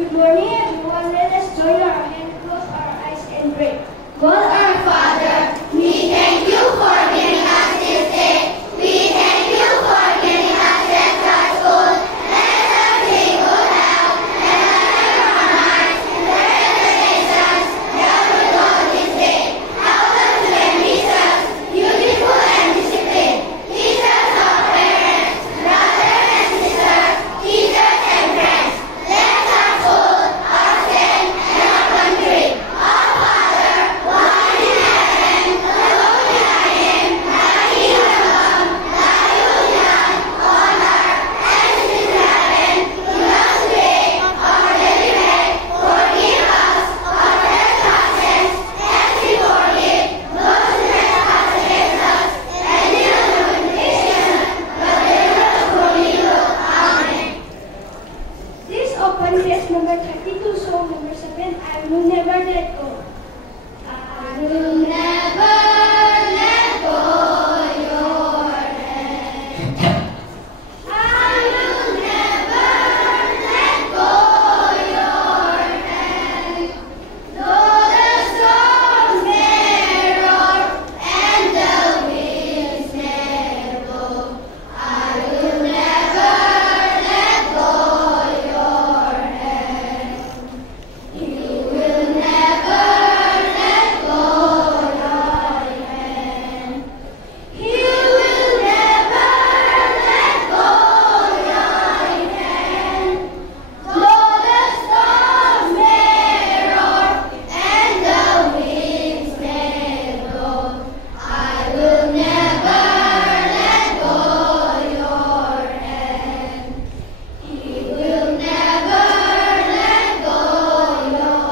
Good morning, everyone. Let us join our hands, close our eyes, and pray. God our Father, we thank you for giving us this day. We thank you for giving us our school. Let us be good health. Let us keep our minds. Let us lessons that we go this day. Help us to embrace us, beautiful and disciplined. Teach us our parents, brothers and sisters, teachers and friends. Let our school, our state, and our country. Our Father, who art in heaven, hallowed be thy name. Thy kingdom come, thy will be done on earth as it is in heaven. Give us today our daily bread. Forgive us our trespasses, as we forgive those who trespass against us. And lead us not into temptation, but deliver us from evil. Amen. Please open page number 32, song number 7, I Will Never Let Go. I will never let go your hand. I will never let go your hand. Though the storms may roar and the winds may blow, I will never let go your hand. You will never let go your hand. You will never let go your hand. Though the storms may roar and the winds may blow, I will never let go your hand. He will never let go your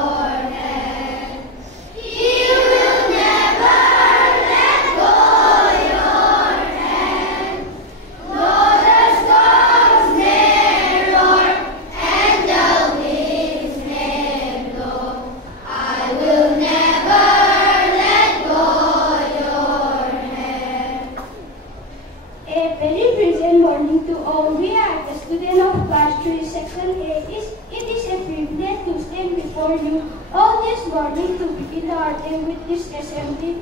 hand. He will never let go your hand. Though the storms may roar and the winds may blow, I will never let go your hand. A very pleasant morning to all. We are the students of class 3, section A. It is a privilege to stand before you all this morning to begin our day with this assembly.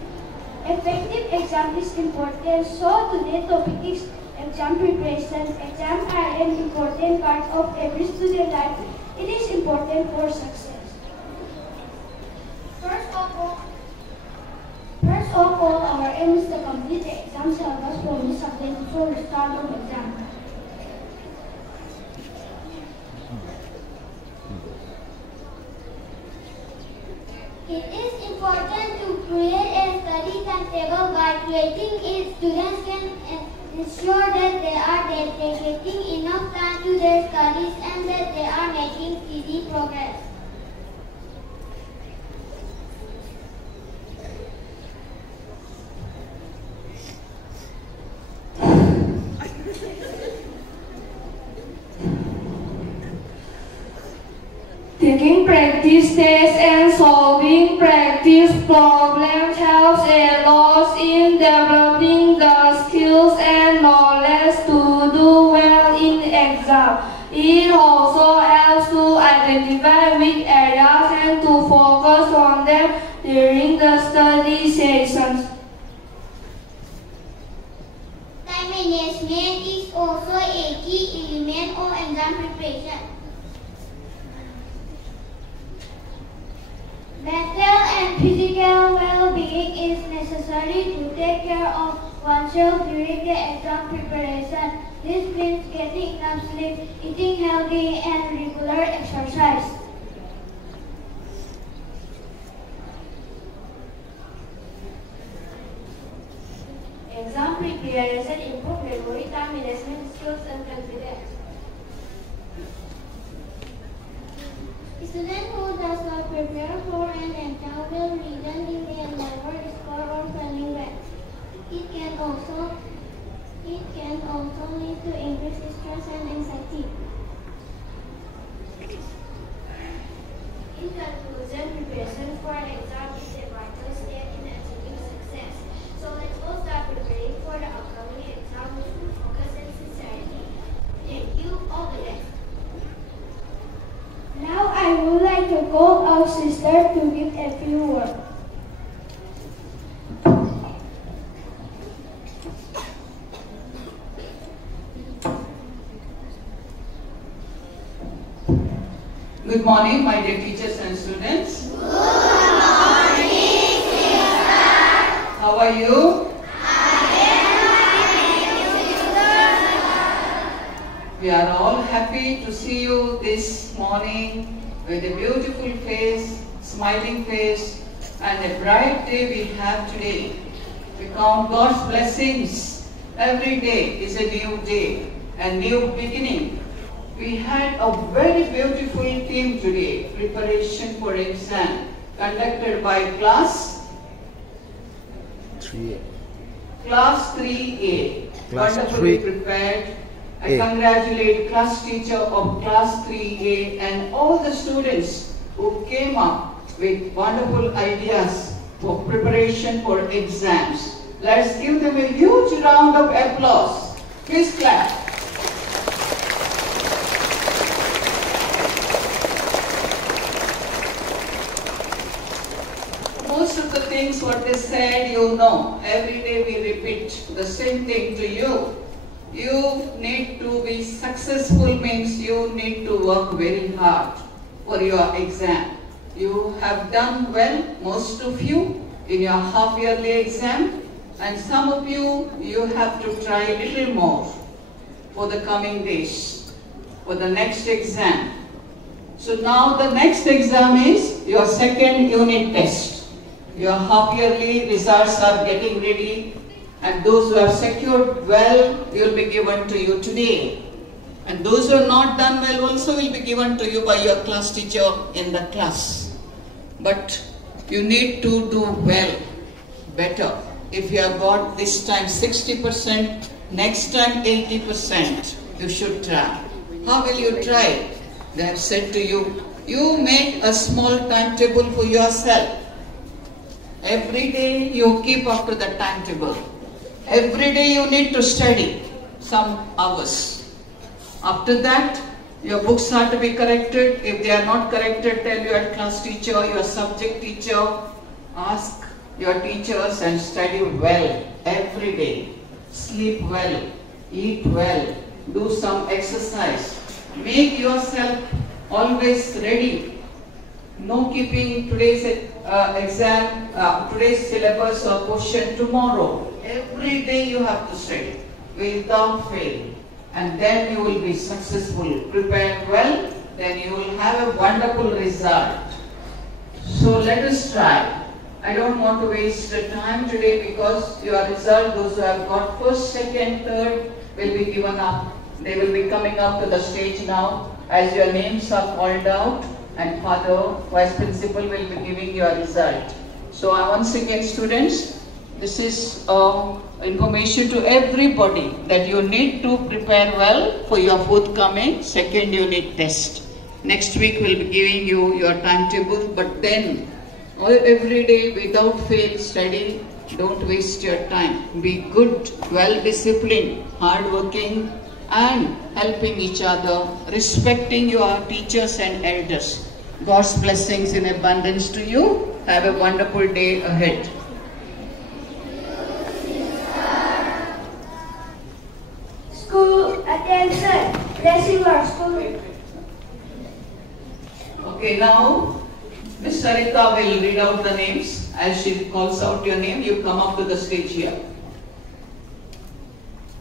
Effective exam is important, so today's topic is exam preparation. Exams are an important part of every student life. It is important for success. First of all, our aim is to complete the exam syllabus for the subject before the start of exam. It is important to create a study timetable. By creating it, students can ensure that they are dedicating enough time to their studies and that they are making steady progress. Taking practice tests and solving practice problems helps a lot in developing the skills and knowledge to do well in exam. It also helps to identify weak areas and to focus on them during the study sessions. Time management is also a key element of exam preparation. Mental and physical well-being is necessary to take care of oneself during the exam preparation. This means getting enough sleep, eating healthy, and regular exercise. Exam preparation improves memory, time management skills, and confidence. Student who does not prepare for an exam will reason may never score or failing well. It can also lead to increased stress and anxiety. In conclusion, preparation for an exam is a vital step in achieving success. So let's all start preparing for the upcoming exam with full focus and sincerity. Thank you. All the best. Now I call our sister to give a few words. Good morning, my dear teachers and students. Good morning, sister. How are you? We are all happy to see you this morning with a beautiful face, smiling face, and a bright day we have today. We count God's blessings. Every day is a new day, a new beginning. We had a very beautiful theme today, preparation for exam, conducted by class 3A. Class 3A. Class Wonderfully 3A. prepared. I congratulate class teacher of class 3A and all the students who came up with wonderful ideas for preparation for exams. Let's give them a huge round of applause. Please clap. Most of the things what they said, you know. Every day we repeat the same thing to you. You need to be successful means you need to work very hard for your exam. You have done well, most of you, in your half-yearly exam, and some of you, you have to try a little more for the coming days, for the next exam. So now the next exam is your second unit test. Your half-yearly results are getting ready, and those who have secured well will be given to you today. And those who have not done well also will be given to you by your class teacher in the class. But you need to do well, better. If you have got this time 60%, next time 80%, you should try. How will you try? They have said to you, you make a small timetable for yourself. Every day you keep up to the timetable. Every day you need to study some hours. After that, your books are to be corrected. If they are not corrected, tell your class teacher, your subject teacher, ask your teachers and study well every day. Sleep well, eat well, do some exercise. Make yourself always ready. No keeping today's exam, today's syllabus or question tomorrow. Every day you have to study without fail, and then you will be successful. Prepare well, then you will have a wonderful result. So let us try. I don't want to waste the time today because your result, those who have got first, second, third, will be given up. They will be coming up to the stage now as your names are called out, and Father, Vice Principal will be giving your result. So once again, students, this is information to everybody that you need to prepare well for your forthcoming second unit test. Next week we'll be giving you your timetable, but then every day without fail study. Don't waste your time. Be good, well disciplined, hardworking, and helping each other, respecting your teachers and elders. God's blessings in abundance to you. Have a wonderful day ahead. School attention. Blessing our school. Okay, now Miss Sarita will read out the names. As she calls out your name, you come up to the stage here.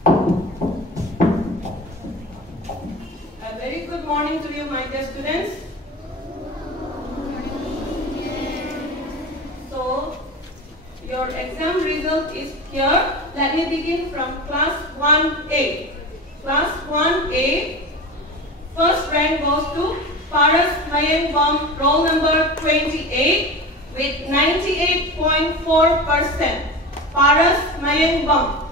A very good morning to you, my dear students. So, your exam result is here. Let me begin from class 1A. Class 1A, first rank goes to Paras Mayengbom, roll number 28 with 98.4%. Paras Mayengbom.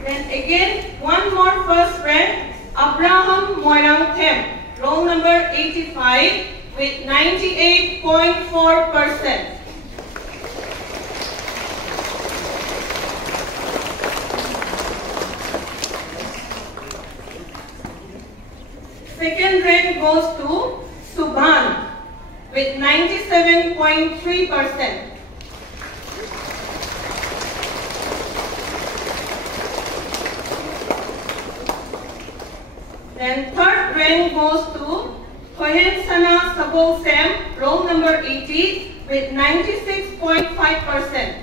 Then again, one more first rank, Abraham Moirang Them, roll number 85 with 98.4%. 97.3%. Then third rank goes to Kohen Sana Sabol Sam, roll number 80 with 96.5%.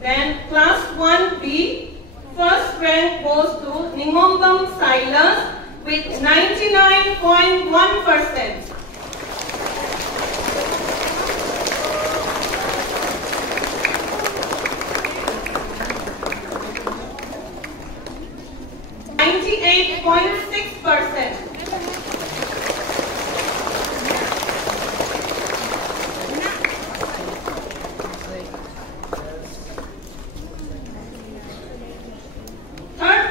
Then class 1B, first rank goes to Ningombam Silas with 99.1%.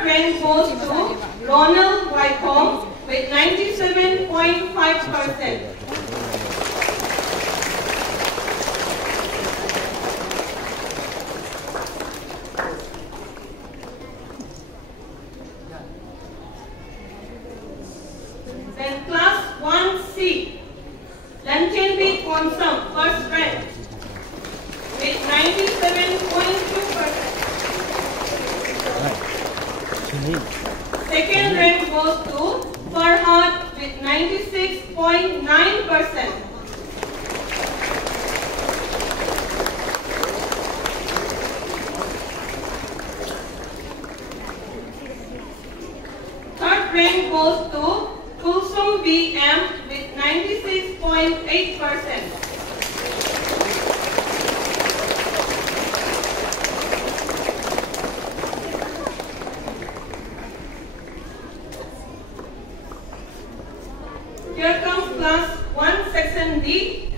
Rank goes to Ronald Wycombe with 97.5%. Then class 1C, Lantenby Konsam, first rank with 97.2%. Second rank goes to Farhad with 96.9%. Third rank goes to Kulsum BM with 96.8%. Here comes class 1 section D.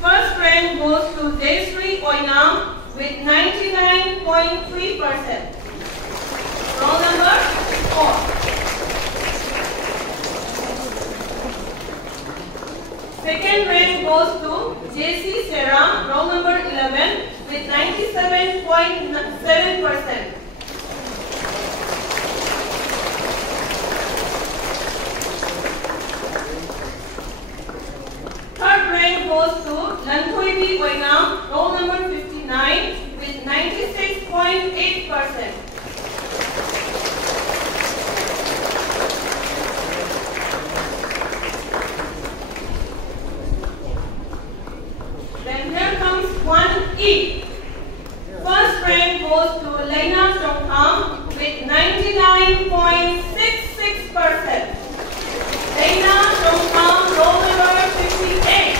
First rank goes to Jayshree Oinam with 99.3%. Roll number 4. Second rank goes to JC Seram, roll number 11 with 97.7%. Goes to Lanthoibi Oinam, roll number 59 with 96.8%. Then here comes 1E. First rank goes to Leina Songkham with 99.66%. Leina Songkham, roll number 58.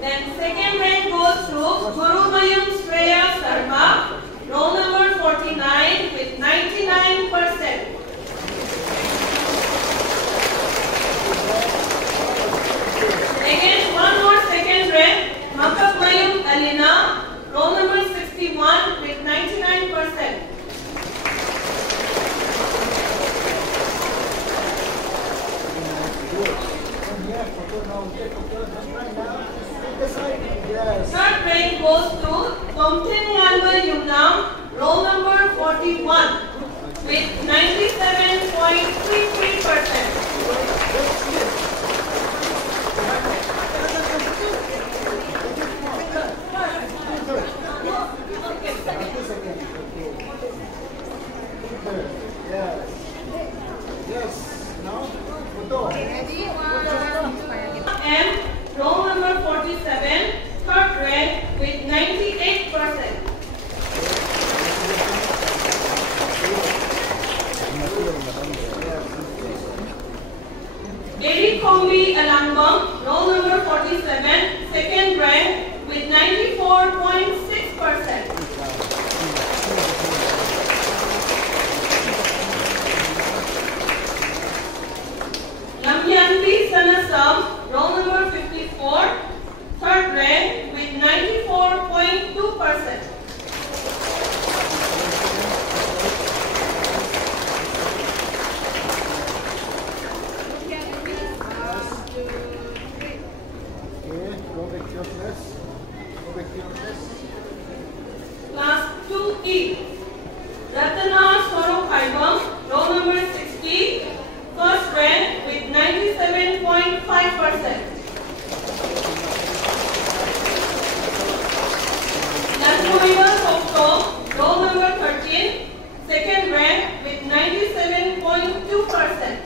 Then second rank goes to Gurumayam Shreya Sarma, roll number 49 with 99%. Again, one more second rank, Makapmayam Alina, roll number 61 with 99%. Third rank goes to Tomthin Ngalwal Yumnam, roll number 41 with 97.33%. And roll number 47, third rank with 98%. Langbam, roll number 47, second rank with 94.6%. Lamyanpi Sanasam, roll number 54, third rank with 94.2%. Class 2E, Ratana Swarupaibam, roll number 60, first rank with 97.5%. Lankuiva Soktom, roll number 13, second rank with 97.2%.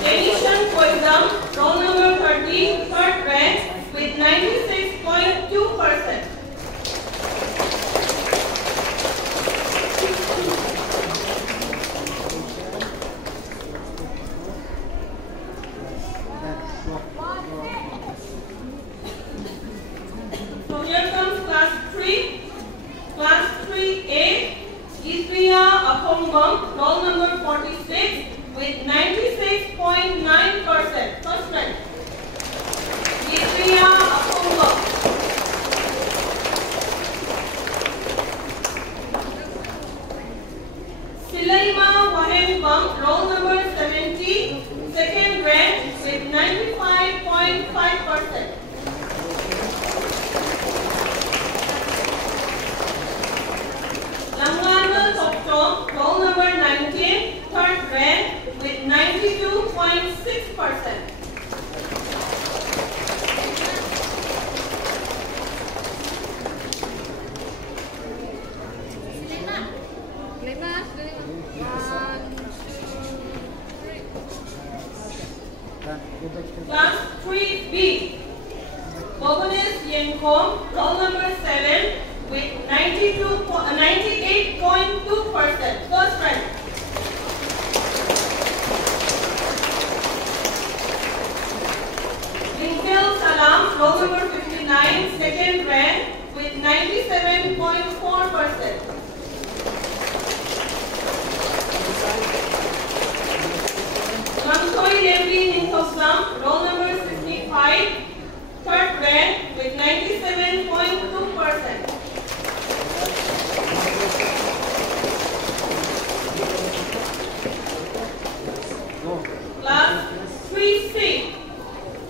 Denishan Koizam, roll number 30, third rank with 96.2%. So here comes class 3. Class 3A, Isriya Apongbam, roll number 46 with 96.9%. First rank. Isriya Apongbam. Silaima Wahengbam, roll number 70, second rank with 95.5%. Lamwanwal Soktom, roll number 19, third rank with 92.6%. Class 3B, Bobonis Yenkom, roll number 7 with 98.2%. First rank. Winkel Salam, roll number 59, second rank with 97.4%. Kamsoi Levi Nintoslam, roll number 65, third rank with 97.2%. Class 3C,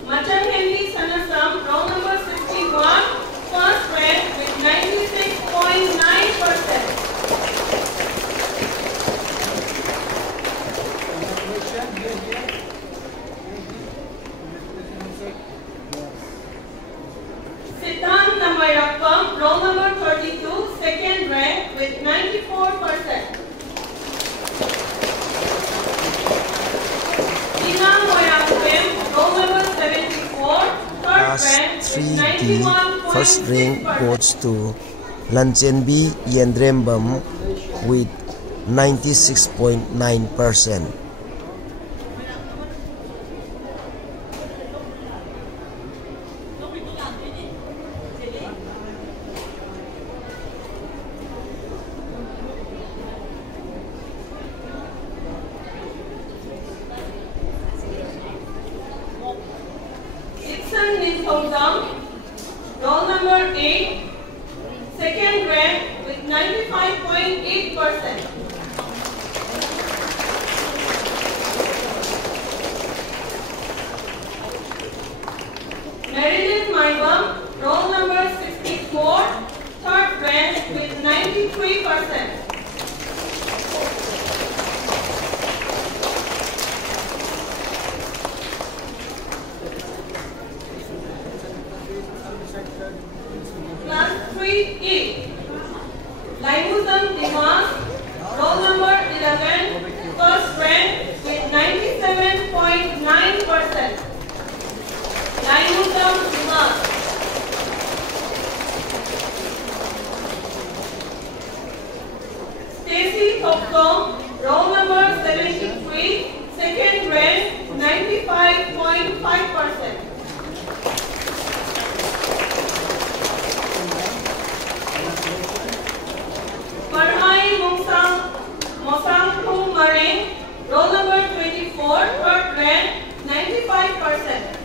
Machanhendi Sanasam, roll number 61, first rank with 96.9%. Siddhant Namayapam, roll number 32, second rank with 94%. Dina Moyapem, roll number 74, third Class rank with 3D, first rank 91.6%. goes to Lanchenbi Yendrembam with 96.9%. Dixon Nithogam, roll number 8, second rank with 95.8%. Marilyn Maibam, roll number 64, third rank with 93%. Class 3E, Laimuzam Dimas, roll number 11, first rank with 97.9%. Laimuzam Dimas. Stacy Thoptom, roll number 73, second rank 95.5%. Parmai Mosang Thung Maring, roll number 24, third rank 95%.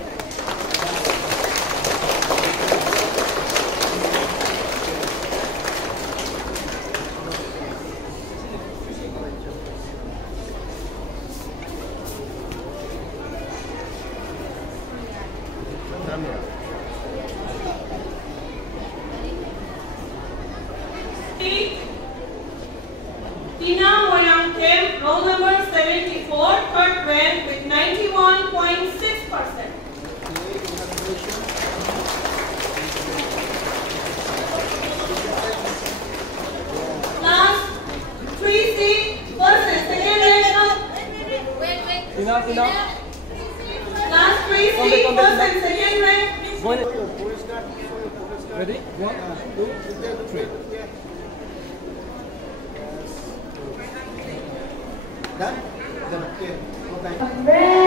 Tina Moyangkem, roll number 74, third rank with 91.6%. Last 3C, first and second rank. Last 3C, first and second rank. Ready? 1, 2, 3. Done? Done. Okay. Okay. Bread.